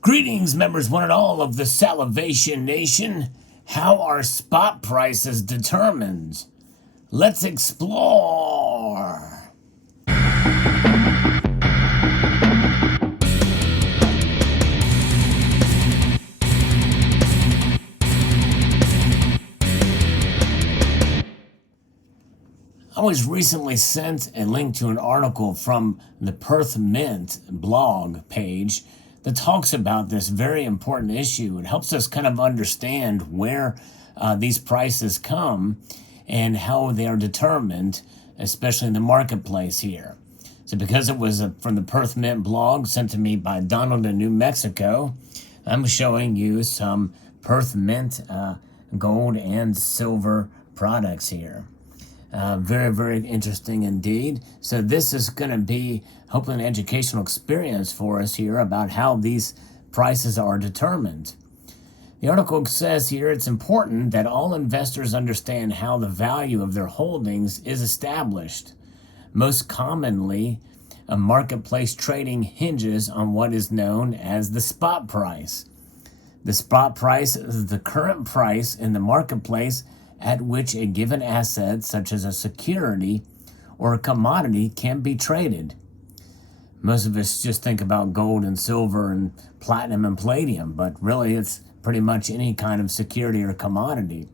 Greetings, members one and all of the Salivation Nation. How are spot prices determined? Let's explore. I was recently sent a link to an article from the Perth Mint blog page that talks about this very important issue. It helps us kind of understand where these prices come and how they are determined, especially in the marketplace here. So because it was from the Perth Mint blog sent to me by Donald in New Mexico, I'm showing you some Perth Mint gold and silver products here. Very, very interesting indeed. So this is going to be hopefully an educational experience for us here about how these prices are determined. The article says here it's important that all investors understand how the value of their holdings is established. Most commonly, a marketplace trading hinges on what is known as the spot price. The spot price is the current price in the marketplace at which a given asset, such as a security or a commodity, can be traded. Most of us just think about gold and silver and platinum and palladium, but really it's pretty much any kind of security or commodity.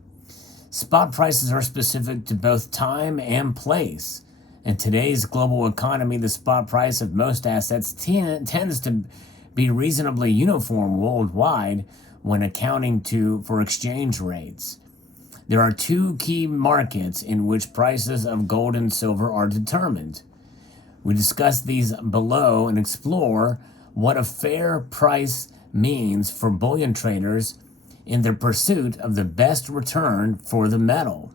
Spot prices are specific to both time and place. In today's global economy, the spot price of most assets tends to be reasonably uniform worldwide when accounting for exchange rates. There are two key markets in which prices of gold and silver are determined. We discuss these below and explore what a fair price means for bullion traders in their pursuit of the best return for the metal.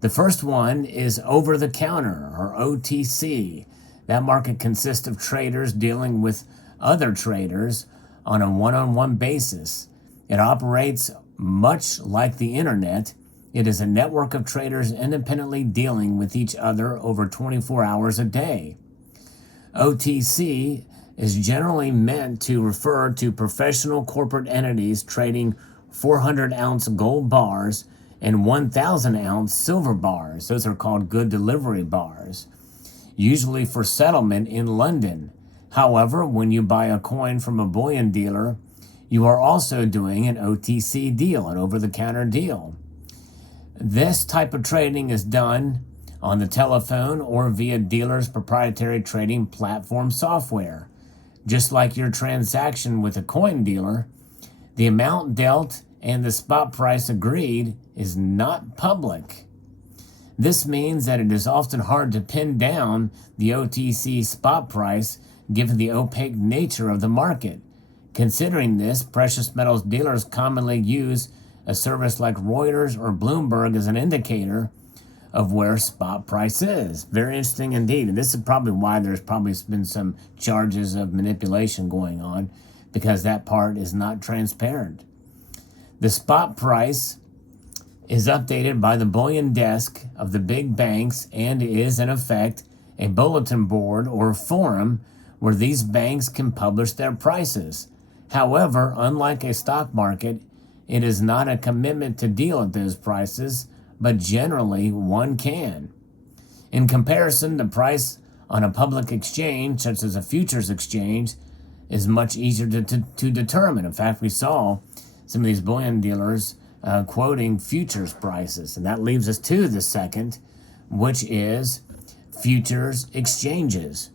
The first one is over-the-counter, or OTC. That market consists of traders dealing with other traders on a one-on-one basis. It operates much like the internet. It is a network of traders independently dealing with each other over 24 hours a day. OTC is generally meant to refer to professional corporate entities trading 400-ounce gold bars and 1,000-ounce silver bars. Those are called good delivery bars, usually for settlement in London. However, when you buy a coin from a bullion dealer, you are also doing an OTC deal, an over-the-counter deal. This type of trading is done on the telephone or via dealers' proprietary trading platform software. Just like your transaction with a coin dealer, the amount dealt and the spot price agreed is not public. This means that it is often hard to pin down the OTC spot price given the opaque nature of the market. Considering this, precious metals dealers commonly use a service like Reuters or Bloomberg as an indicator of where spot price is. Very interesting indeed. And this is probably why there's probably been some charges of manipulation going on, because that part is not transparent. The spot price is updated by the bullion desk of the big banks and is, in effect, a bulletin board or forum where these banks can publish their prices. However, unlike a stock market, it is not a commitment to deal at those prices, but generally one can. In comparison, the price on a public exchange, such as a futures exchange, is much easier to determine. In fact, we saw some of these bullion dealers quoting futures prices. And that leaves us to the second, which is futures exchanges.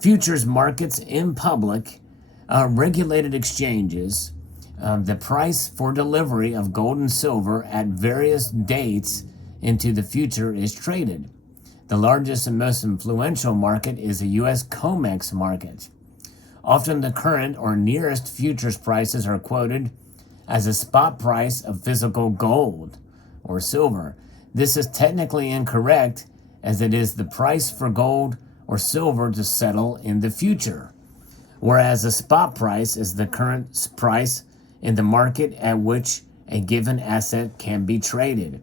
Futures markets in public, regulated exchanges, the price for delivery of gold and silver at various dates into the future is traded. The largest and most influential market is the U.S. COMEX market. Often the current or nearest futures prices are quoted as a spot price of physical gold or silver. This is technically incorrect, as it is the price for gold or silver to settle in the future, whereas the spot price is the current price in the market at which a given asset can be traded.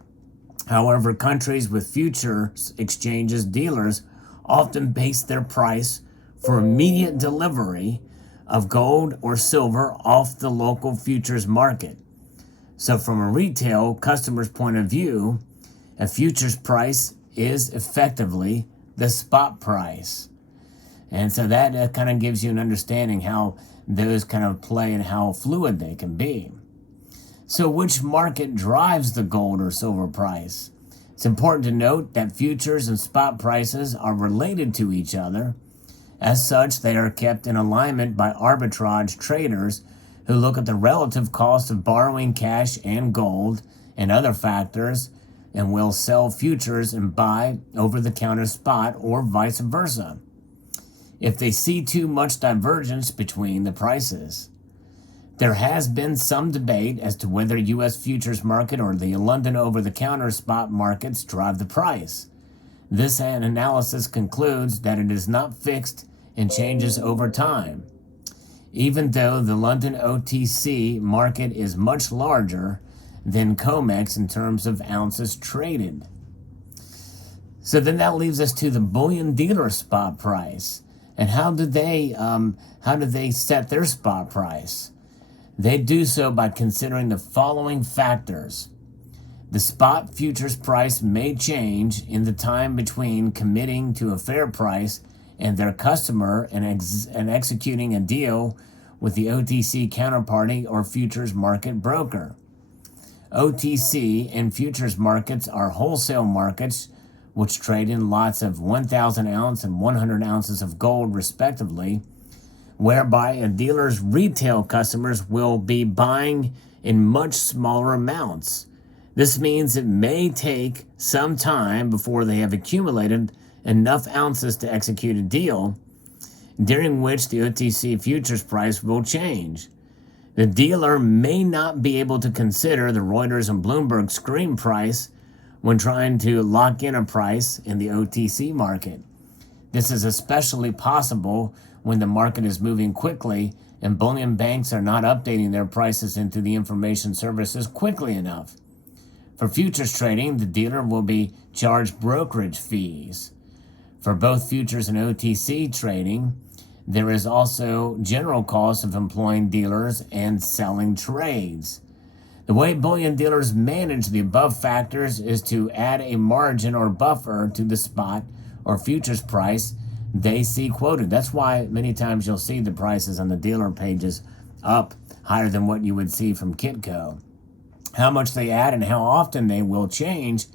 However, countries with futures exchanges dealers often base their price for immediate delivery of gold or silver off the local futures market. So from a retail customer's point of view, a futures price is effectively the spot price. And so that kind of gives you an understanding how those kind of play and how fluid they can be. So which market drives the gold or silver price? It's important to note that futures and spot prices are related to each other. As such, they are kept in alignment by arbitrage traders who look at the relative cost of borrowing cash and gold and other factors and will sell futures and buy over-the-counter spot or vice versa if they see too much divergence between the prices. There has been some debate as to whether U.S. futures market or the London over-the-counter spot markets drive the price. This analysis concludes that it is not fixed and changes over time. Even though the London OTC market is much larger than COMEX in terms of ounces traded. So then that leaves us to the bullion dealer spot price. And how do they set their spot price? They do so by considering the following factors. The spot futures price may change in the time between committing to a fair price and their customer and executing a deal with the OTC counterparty or futures market broker. OTC and futures markets are wholesale markets which trade in lots of 1,000 ounce and 100 ounces of gold respectively, whereby a dealer's retail customers will be buying in much smaller amounts. This means it may take some time before they have accumulated enough ounces to execute a deal, during which the OTC futures price will change. The dealer may not be able to consider the Reuters and Bloomberg screen price when trying to lock in a price in the OTC market. This is especially possible when the market is moving quickly and bullion banks are not updating their prices into the information services quickly enough. For futures trading, the dealer will be charged brokerage fees. For both futures and OTC trading, there is also general cost of employing dealers and selling trades. The way bullion dealers manage the above factors is to add a margin or buffer to the spot or futures price they see quoted. That's why many times you'll see the prices on the dealer pages up higher than what you would see from Kitco. How much they add and how often they will change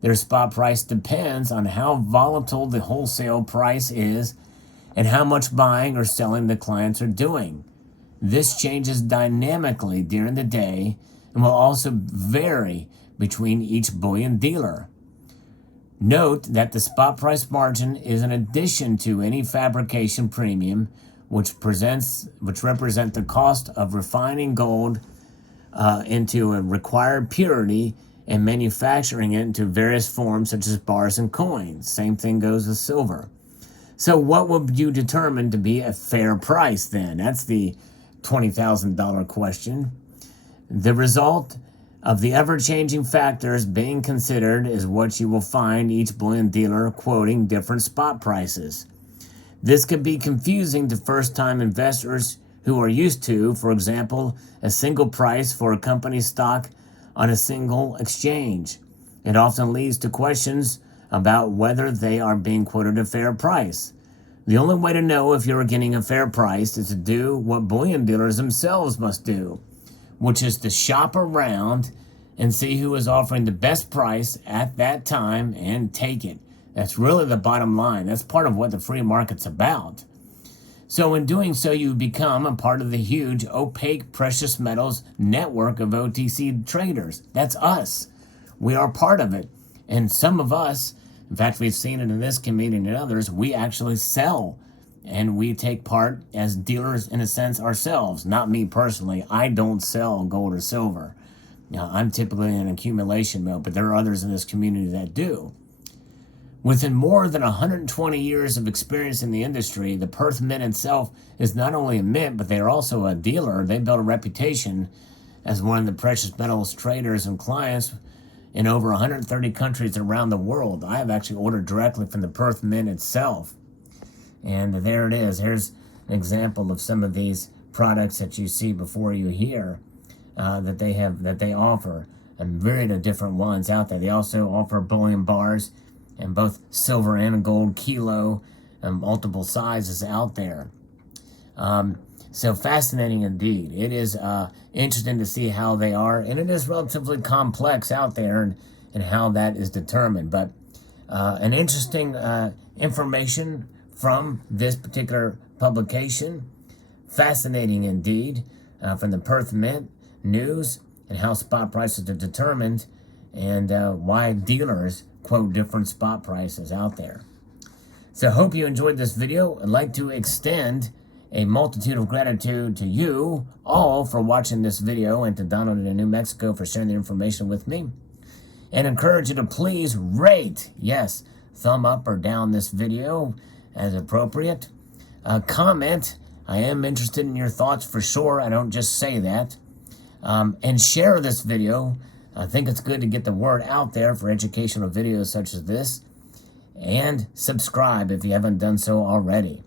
their spot price depends on how volatile the wholesale price is and how much buying or selling the clients are doing. This changes dynamically during the day and will also vary between each bullion dealer. Note that the spot price margin is in addition to any fabrication premium, which represent the cost of refining gold into a required purity and manufacturing it into various forms such as bars and coins. Same thing goes with silver. So what would you determine to be a fair price then? That's the $20,000 question. The result of the ever-changing factors being considered is what you will find each bullion dealer quoting different spot prices. This could be confusing to first-time investors who are used to, for example, a single price for a company's stock on a single exchange. It often leads to questions about whether they are being quoted a fair price. The only way to know if you're getting a fair price is to do what bullion dealers themselves must do, which is to shop around and see who is offering the best price at that time and take it. That's really the bottom line. That's part of what the free market's about. So in doing so, you become a part of the huge, opaque precious metals network of OTC traders. That's us. We are part of it. And some of us, in fact, we've seen it in this community and others, we actually sell. And we take part as dealers, in a sense, ourselves. Not me personally. I don't sell gold or silver. Now, I'm typically in accumulation mode, but there are others in this community that do. Within more than 120 years of experience in the industry, the Perth Mint itself is not only a mint, but they are also a dealer. They built a reputation as one of the precious metals traders and clients in over 130 countries around the world. I have actually ordered directly from the Perth Mint itself. And there it is. Here's an example of some of these products that you see before you here that they offer, and myriad of different ones out there. They also offer bullion bars in both silver and gold kilo and multiple sizes out there. So fascinating indeed. It is interesting to see how they are, and it is relatively complex out there and how that is determined. But an interesting information from this particular publication. Fascinating indeed, from the Perth Mint news and how spot prices are determined, and why dealers quote different spot prices out there. So hope you enjoyed this video. I'd like to extend a multitude of gratitude to you all for watching this video, and to Donald in New Mexico for sharing the information with me. And encourage you to please rate, yes, thumb up or down this video as appropriate. Comment, I am interested in your thoughts for sure, I don't just say that. And share this video. I think it's good to get the word out there for educational videos such as this. And subscribe if you haven't done so already.